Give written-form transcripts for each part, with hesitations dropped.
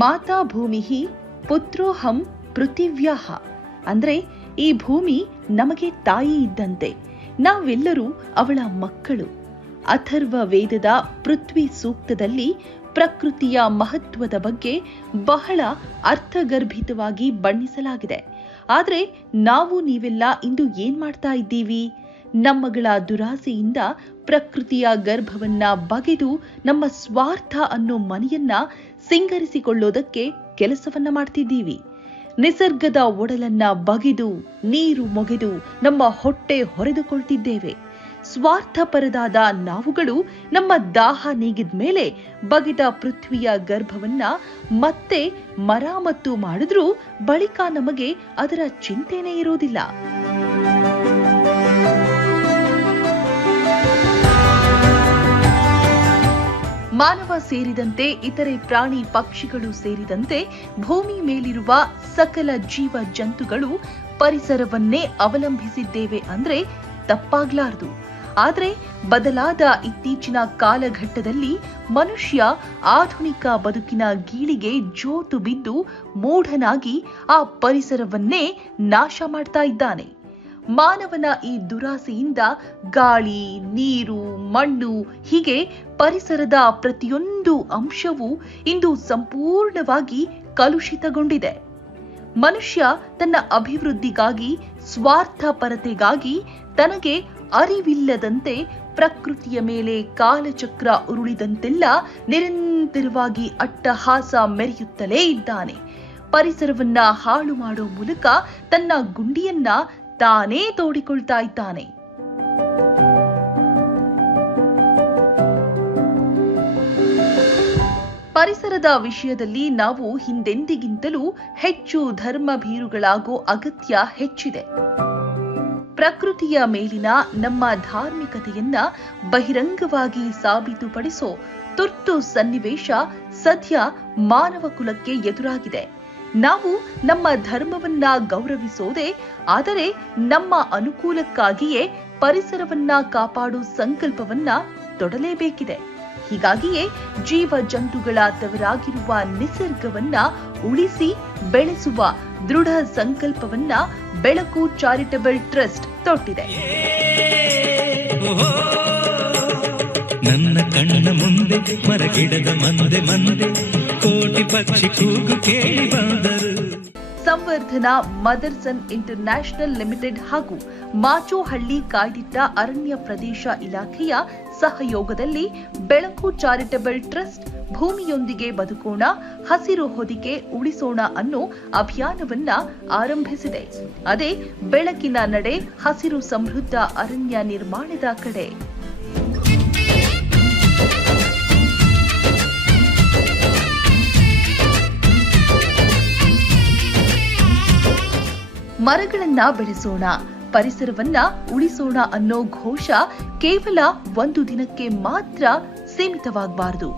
ಮಾತಾ ಭೂಮಿ ಪುತ್ರೋಹಂ ಪೃಥಿವ್ಯಾಹ ಅಂದ್ರೆ ಈ ಭೂಮಿ ನಮಗೆ ತಾಯಿ ಇದ್ದಂತೆ, ನಾವೆಲ್ಲರೂ ಅವಳ ಮಕ್ಕಳು. ಅಥರ್ವ ವೇದದ ಪೃಥ್ವಿ ಸೂಕ್ತದಲ್ಲಿ ಪ್ರಕೃತಿಯ ಮಹತ್ವದ ಬಗ್ಗೆ ಬಹಳ ಅರ್ಥಗರ್ಭಿತವಾಗಿ ಬಣ್ಣಿಸಲಾಗಿದೆ. ಆದ್ರೆ ನಾವು ನೀವೆಲ್ಲ ಇಂದು ಏನ್ ಮಾಡ್ತಾ ಇದ್ದೀವಿ? ನಮ್ಮಗಳ ದುರಾಸೆಯಿಂದ ಪ್ರಕೃತಿಯ ಗರ್ಭವನ್ನ ಬಗೆದು ನಮ್ಮ ಸ್ವಾರ್ಥ ಅನ್ನೋ ಮನೆಯನ್ನ ಸಿಂಗರಿಸಿಕೊಳ್ಳೋದಕ್ಕೆ ಕೆಲಸವನ್ನ ಮಾಡ್ತಿದ್ದೀವಿ. ನಿಸರ್ಗದ ಒಡಲನ್ನ ಬಗೆದು ನೀರು ಮೊಗೆದು ನಮ್ಮ ಹೊಟ್ಟೆ ಹೊರೆದುಕೊಳ್ತಿದ್ದೇವೆ. ಸ್ವಾರ್ಥಪರದಾದ ನಾವುಗಳು ನಮ್ಮ ದಾಹ ನೀಗಿದ ಮೇಲೆ ಬಗೆದ ಪೃಥ್ವಿಯ ಗರ್ಭವನ್ನ ಮತ್ತೆ ಮರಾಮತ್ತು ಮಾಡಿದ್ರೂ ಬಳಿಕ ನಮಗೆ ಅದರ ಚಿಂತೆನೇ ಇರೋದಿಲ್ಲ. ಮಾನವ ಸೇರಿದಂತೆ ಇತರೆ ಪ್ರಾಣಿ ಪಕ್ಷಿಗಳು ಸೇರಿದಂತೆ ಭೂಮಿ ಮೇಲಿರುವ ಸಕಲ ಜೀವ ಜಂತುಗಳು ಪರಿಸರವನ್ನೇ ಅವಲಂಬಿಸಿದ್ದೇವೆ ಅಂದ್ರೆ ತಪ್ಪಾಗ್ಲಾರದು. ಆದ್ರೆ ಬದಲಾದ ಇತ್ತೀಚಿನ ಕಾಲಘಟ್ಟದಲ್ಲಿ ಮನುಷ್ಯ ಆಧುನಿಕ ಬದುಕಿನ ಗೀಳಿಗೆ ಜೋತು ಬಿದ್ದು ಮೂಢನಾಗಿ ಆ ಪರಿಸರವನ್ನೇ ನಾಶ ಮಾಡ್ತಾ ಇದ್ದಾನೆ. ಮಾನವನ ಈ ದುರಾಸೆಯಿಂದ ಗಾಳಿ, ನೀರು, ಮಣ್ಣು ಹೀಗೆ ಪರಿಸರದ ಪ್ರತಿಯೊಂದು ಅಂಶವೂ ಇಂದು ಸಂಪೂರ್ಣವಾಗಿ ಕಲುಷಿತಗೊಂಡಿದೆ. ಮನುಷ್ಯ ತನ್ನ ಅಭಿವೃದ್ಧಿಗಾಗಿ, ಸ್ವಾರ್ಥಪರತೆಗಾಗಿ ತನಗೆ ಅರಿವಿಲ್ಲದಂತೆ ಪ್ರಕೃತಿಯ ಮೇಲೆ ಕಾಲಚಕ್ರ ಉರುಳಿದಂತೆಲ್ಲ ನಿರಂತರವಾಗಿ ಅಟ್ಟಹಾಸ ಮೆರೆಯುತ್ತಲೇ ಇದ್ದಾನೆ. ಪರಿಸರವನ್ನ ಹಾಳು ಮಾಡೋ ಮೂಲಕ ತನ್ನ ಗುಂಡಿಯನ್ನ ತಾನೇ ತೋಡಿಕೊಳ್ತಾ ಇದ್ದಾನೆ. ಪರಿಸರದ ವಿಷಯದಲ್ಲಿ ನಾವು ಹಿಂದೆಂದಿಗಿಂತಲೂ ಹೆಚ್ಚು ಧರ್ಮಭೀರುಗಳಾಗೋ ಅಗತ್ಯ ಹೆಚ್ಚಿದೆ. ಪ್ರಕೃತಿಯ ಮೇಲಿನ ನಮ್ಮ ಧಾರ್ಮಿಕತೆಯನ್ನ ಬಹಿರಂಗವಾಗಿ ಸಾಬೀತುಪಡಿಸೋ ತುರ್ತು ಸನ್ನಿವೇಶ ಸದ್ಯ ಮಾನವ ಕುಲಕ್ಕೆ ಎದುರಾಗಿದೆ. ನಾವು ನಮ್ಮ ಧರ್ಮವನ್ನ ಗೌರವಿಸೋದೇ ಆದರೆ ನಮ್ಮ ಅನುಕೂಲಕ್ಕಾಗಿಯೇ ಪರಿಸರವನ್ನ ಕಾಪಾಡೋ ಸಂಕಲ್ಪವನ್ನ ತೊಡಲೇಬೇಕಿದೆ. ಹೀಗಾಗಿಯೇ ಜೀವ ಜಂತುಗಳ ತವರಾಗಿರುವ ನಿಸರ್ಗವನ್ನ ಉಳಿಸಿ ಬೆಳೆಸುವ ದೃಢ ಸಂಕಲ್ಪವನ್ನ ಬೆಳಕು ಚಾರಿಟಬಲ್ ಟ್ರಸ್ಟ್ ತೊಟ್ಟಿದೆ. ನನ್ನ ಕಣ್ಣ ಮುಂದೆ ಮರಗಿಡದ ಮಂದೆ ಮಂದೆ ಕೋಟಿ ಪಕ್ಷಿ ಕೂಗು ಕೇಳಿ ಬಂದರು. ಸಂವರ್ಧನಾ ಮದರ್ಸನ್ ಇಂಟರ್ನ್ಯಾಷನಲ್ ಲಿಮಿಟೆಡ್ ಹಾಗೂ ಮಾಚೋಹಳ್ಳಿ ಕಾಯ್ದಿಟ್ಟ ಅರಣ್ಯ ಪ್ರದೇಶ ಇಲಾಖೆಯ ಸಹಯೋಗದಲ್ಲಿ ಬೆಳಕು ಚಾರಿಟಬಲ್ ಟ್ರಸ್ಟ್ ಭೂಮಿಯೊಂದಿಗೆ ಬದುಕೋಣ, ಹಸಿರು ಹೊದಿಕೆ ಉಳಿಸೋಣ ಅನ್ನೋ ಅಭಿಯಾನವನ್ನ ಆರಂಭಿಸಿದೆ. ಅದೇ ಬೆಳಕಿನ ನಡೆ, ಹಸಿರು ಸಮೃದ್ಧ ಅರಣ್ಯ ನಿರ್ಮಾಣದ ಕಡೆ. ಮರಗಳನ್ನ ಬೆಳೆಸೋಣ, ಪರಿಸರವನ್ನ ಉಳಿಸೋಣ ಅನ್ನೋ ಘೋಷ ಕೇವಲ ಒಂದು ದಿನಕ್ಕೆ ಮಾತ್ರ ಸೀಮಿತವಾಗಬಾರದು,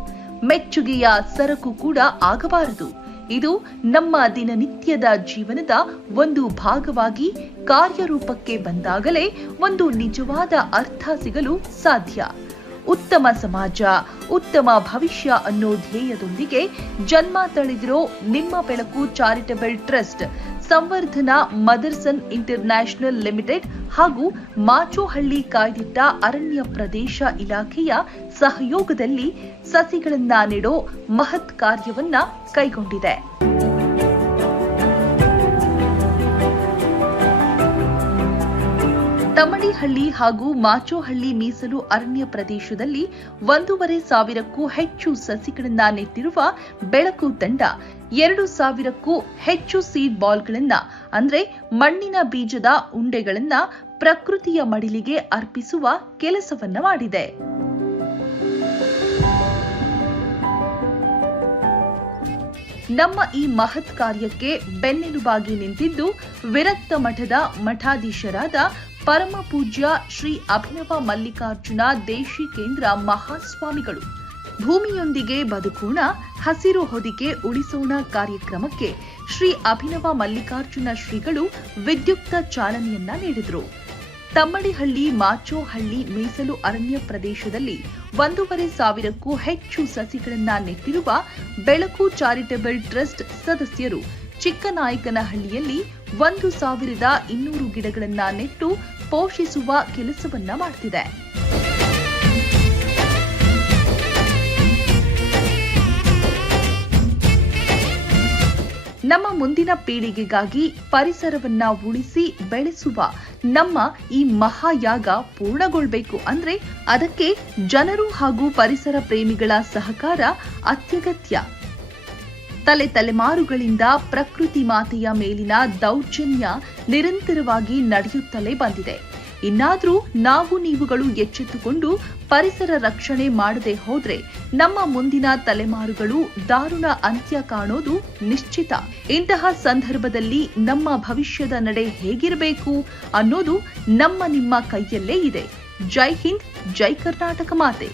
ಮೆಚ್ಚುಗೆಯ ಸರಕು ಕೂಡ ಆಗಬಾರದು. ಇದು ನಮ್ಮ ದಿನನಿತ್ಯದ ಜೀವನದ ಒಂದು ಭಾಗವಾಗಿ ಕಾರ್ಯರೂಪಕ್ಕೆ ಬಂದಾಗಲೇ ಒಂದು ನಿಜವಾದ ಅರ್ಥ ಸಿಗಲು ಸಾಧ್ಯ. ಉತ್ತಮ ಸಮಾಜ, ಉತ್ತಮ ಭವಿಷ್ಯ ಅನ್ನೋ ಧ್ಯೇಯದೊಂದಿಗೆ ಜನ್ಮ ತಳೆದಿರೋ ನಿಮ್ಮ ಬೆಳಕು charitable trust Samvardhana Motherson international limited ಹಾಗೂ ಮಾಚೋಹಳ್ಳಿ ಕಾಯ್ದಿಟ್ಟ ಅರಣ್ಯ ಪ್ರದೇಶ ಇಲಾಖೆಯ ಸಹಯೋಗದಲ್ಲಿ ಸಸಿಗಳನ್ನ ನೆಡೋ ಮಹತ್ ಕಾರ್ಯವನ್ನ ಕೈಗೊಂಡಿದೆ. ತಮ್ಮಡಿಹಳ್ಳಿ ಹಾಗೂ ಮಾಚೋಹಳ್ಳಿ ಮೀಸಲು ಅರಣ್ಯ ಪ್ರದೇಶದಲ್ಲಿ 1,500ಕ್ಕೂ ಹೆಚ್ಚು ಸಸಿಗಳನ್ನ ನೆಟ್ಟಿರುವ ಬೆಳಕು ತಂಡ 2,000ಕ್ಕೂ ಹೆಚ್ಚು ಸೀಡ್ ಬಾಲ್ಗಳನ್ನ ಅಂದ್ರೆ ಮಣ್ಣಿನ ಬೀಜದ ಉಂಡೆಗಳನ್ನ ಪ್ರಕೃತಿಯ ಮಡಿಲಿಗೆ ಅರ್ಪಿಸುವ ಕೆಲಸವನ್ನ ಮಾಡಿದೆ. ನಮ್ಮ ಈ ಮಹತ್ ಕಾರ್ಯಕ್ಕೆ ಬೆನ್ನೆಲುಬಾಗಿ ನಿಂತಿದ್ದು ವಿರಕ್ತ ಮಠದ ಮಠಾಧೀಶರಾದ ಪರಮ ಪೂಜ್ಯ ಶ್ರೀ ಅಭಿನವ ಮಲ್ಲಿಕಾರ್ಜುನ ದೇಶಿಕೇಂದ್ರ ಮಹಾಸ್ವಾಮಿಗಳು. ಭೂಮಿಯೊಂದಿಗೆ ಬದುಕೋಣ, ಹಸಿರು ಹೊದಿಕೆ ಉಳಿಸೋಣ ಕಾರ್ಯಕ್ರಮಕ್ಕೆ ಶ್ರೀ ಅಭಿನವ ಮಲ್ಲಿಕಾರ್ಜುನ ಶ್ರೀಗಳು ವಿದ್ಯುಕ್ತ ಚಾಲನೆಯನ್ನ ನೀಡಿದರು. ತಮ್ಮಡಿಹಳ್ಳಿ ಮಾಚೋಹಳ್ಳಿ ಮೀಸಲು ಅರಣ್ಯ ಪ್ರದೇಶದಲ್ಲಿ 1,500ಕ್ಕೂ ಹೆಚ್ಚು ಸಸಿಗಳನ್ನ ನೆಟ್ಟಿರುವ ಬೆಳಕು ಚಾರಿಟಬಲ್ ಟ್ರಸ್ಟ್ ಸದಸ್ಯರು ಚಿಕ್ಕನಾಯಕನಹಳ್ಳಿಯಲ್ಲಿ 1,200 ಗಿಡಗಳನ್ನ ನೆಟ್ಟು ಪೋಷಿಸುವ ಕೆಲಸವನ್ನ ಮಾಡ್ತಿದೆ. ನಮ್ಮ ಮುಂದಿನ ಪೀಳಿಗೆಗಾಗಿ ಪರಿಸರವನ್ನ ಉಳಿಸಿ ಬೆಳೆಸುವ ನಮ್ಮ ಈ ಮಹಾಯಾಗ ಪೂರ್ಣಗೊಳ್ಳಬೇಕು ಅಂದ್ರೆ ಅದಕ್ಕೆ ಜನರು ಹಾಗೂ ಪರಿಸರ ಪ್ರೇಮಿಗಳ ಸಹಕಾರ ಅತ್ಯಗತ್ಯ. ತಲೆಮಾರುಗಳಿಂದ ಪ್ರಕೃತಿ ಮಾತೆಯ ಮೇಲಿನ ದೌರ್ಜನ್ಯ ನಿರಂತರವಾಗಿ ನಡೆಯುತ್ತಲೇ ಬಂದಿದೆ. ಇನ್ನಾದ್ರೂ ನೀವುಗಳು ಎಚ್ಚೆತ್ತುಕೊಂಡು ಪರಿಸರ ರಕ್ಷಣೆ ಮಾಡದೆ ಹೋದ್ರೆ ನಮ್ಮ ಮುಂದಿನ ತಲೆಮಾರುಗಳು ದಾರುಣ ಅಂತ್ಯ ಕಾಣೋದು ನಿಶ್ಚಿತ. ಇಂತಹ ಸಂದರ್ಭದಲ್ಲಿ ನಮ್ಮ ಭವಿಷ್ಯದ ನಡೆ ಹೇಗಿರಬೇಕು ಅನ್ನೋದು ನಿಮ್ಮ ಕೈಯಲ್ಲೇ ಇದೆ. ಜೈ ಹಿಂದ್, ಜೈ ಕರ್ನಾಟಕ ಮಾತೆ.